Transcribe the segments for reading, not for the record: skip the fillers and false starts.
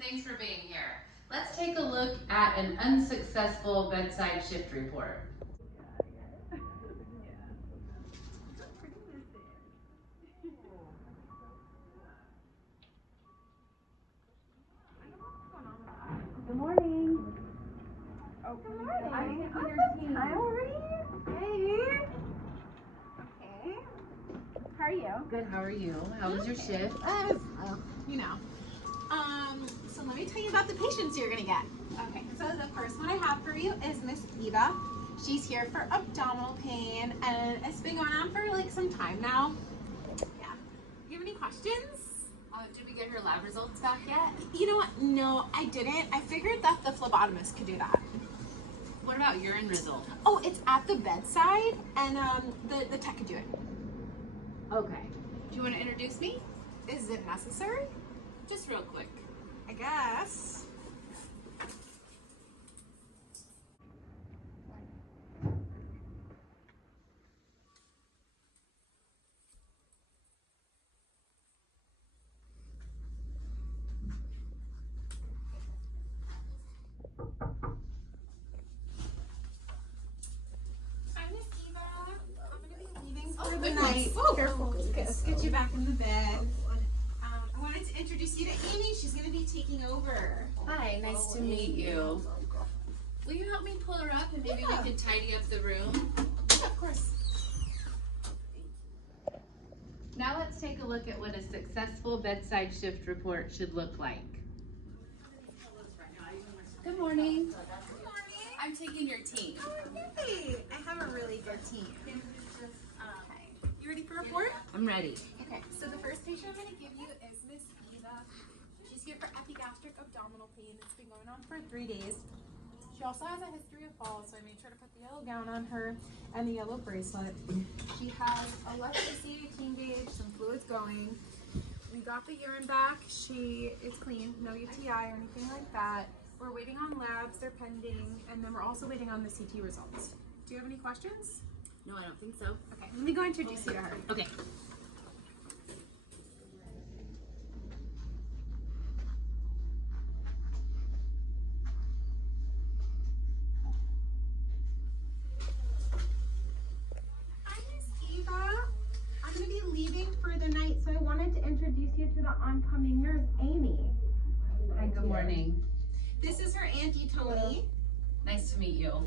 Thanks for being here. Let's take a look at an unsuccessful bedside shift report. Good morning. Oh, good morning. I'm taking your tea. Hi already? Hey. Okay. How are you? Good, how are you? How was your shift? You know. So let me tell you about the patients you're gonna get. Okay, so the first one I have for you is Miss Eva. She's here for abdominal pain, and it's been going on for like some time now. Yeah. Do you have any questions? Did we get her lab results back yet? You know what? No, I didn't. I figured that the phlebotomist could do that. What about urine results? Oh, it's at the bedside, and the tech could do it. Okay. Do you want to introduce me? Is it necessary? Just real quick. I guess. Hi, Miss Eva. I'm gonna be leaving for the night. Careful. Let's get you back in the bed. I wanted to introduce you to Amy. She's gonna be taking over. Hi, nice to meet you. Will you help me pull her up and maybe we can tidy up the room? Yeah, of course. Now let's take a look at what a successful bedside shift report should look like. Good morning. Good morning. I'm taking your team. Hey, I have a really good team. Okay. You ready for a report? I'm ready. Okay, so the first patient I'm going to give you is Miss Eva. She's here for epigastric abdominal pain. It's been going on for 3 days. She also has a history of falls, so I made sure to put the yellow gown on her and the yellow bracelet. She has a left AC18 gauge, some fluids going. We got the urine back. It's clean, no UTI or anything like that. We're waiting on labs, they're pending, and then we're also waiting on the CT results. Do you have any questions? No, I don't think so. Okay, let me go introduce you to her. Okay. Hi, Miss Eva. I'm going to be leaving for the night, so I wanted to introduce you to the oncoming nurse, Amy. Hi, good morning. This is her Auntie Tony. Nice to meet you.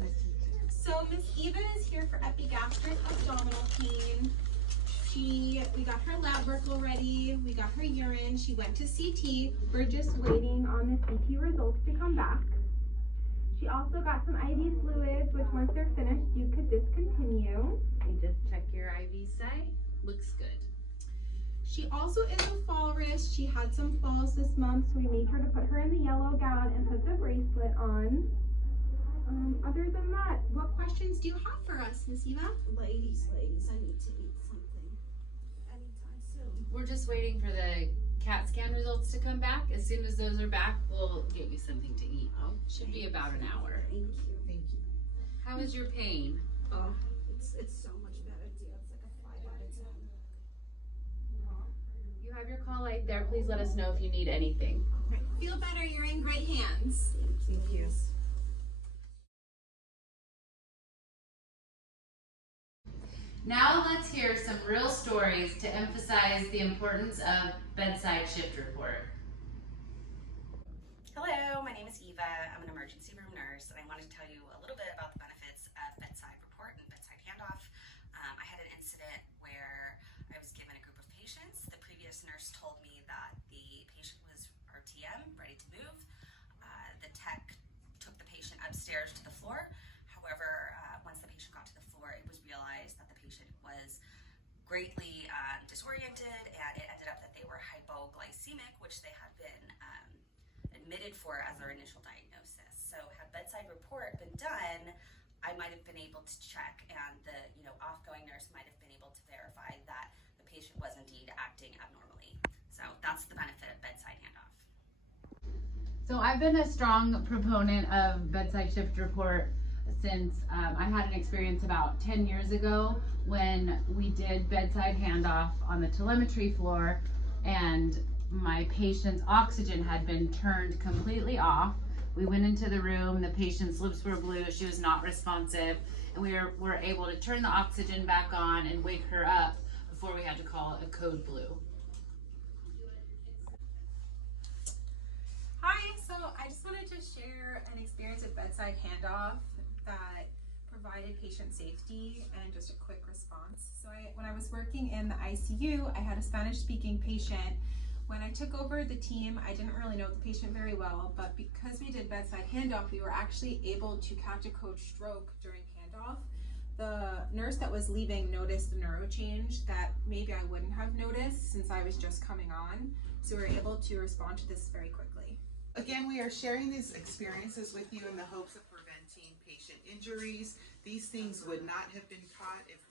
So Miss Eva is here for epigastric abdominal pain. We got her lab work already. We got her urine. She went to CT. We're just waiting on the CT results to come back. She also got some IV fluids, which once they're finished, you could discontinue. You just check your IV site. Looks good. She also is a fall risk. She had some falls this month, so we made sure to put her in the yellow gown and put the bracelet on. Other than that, what questions do you have for us, Miss Eva? Ladies, I need to eat something anytime soon. We're just waiting for the CAT scan results to come back. As soon as those are back, we'll get you something to eat. Should be about an hour. Thank you. How is your pain? Oh, it's so much better, dear. It's like a 5 out of 10. You have your call light there. Please let us know if you need anything. Right. Feel better. You're in great hands. Thank you. Now let's hear some real stories to emphasize the importance of bedside shift report. Hello, my name is Eva. I'm an emergency room nurse, and I wanted to tell you a little bit about the benefits of bedside report and bedside handoff. I had an incident where I was given a group of patients. The previous nurse told me that the patient was RTM, ready to move. The tech took the patient upstairs to the floor. However, once the patient got to the floor, it was realized that the patient was greatly disoriented, and it ended up that they were hypoglycemic, which they had been admitted for as their initial diagnosis. So had bedside report been done, I might have been able to check, and the offgoing nurse might have been able to verify that the patient was indeed acting abnormally. So that's the benefit of bedside handoff. So I've been a strong proponent of bedside shift report since I had an experience about 10 years ago when we did bedside handoff on the telemetry floor, and my patient's oxygen had been turned completely off. We went into the room, the patient's lips were blue, she was not responsive, and we were able to turn the oxygen back on and wake her up before we had to call a code blue. Hi, so I just wanted to share an experience at Bedside Handoff that provided patient safety and just a quick response. So when I was working in the ICU, I had a Spanish-speaking patient. When I took over the team, I didn't really know the patient very well, but because we did Bedside Handoff, we were actually able to catch a code stroke during handoff. The nurse that was leaving noticed the neuro change that maybe I wouldn't have noticed since I was just coming on. So we were able to respond to this very quickly. Again, we are sharing these experiences with you in the hopes of preventing patient injuries. These things would not have been caught if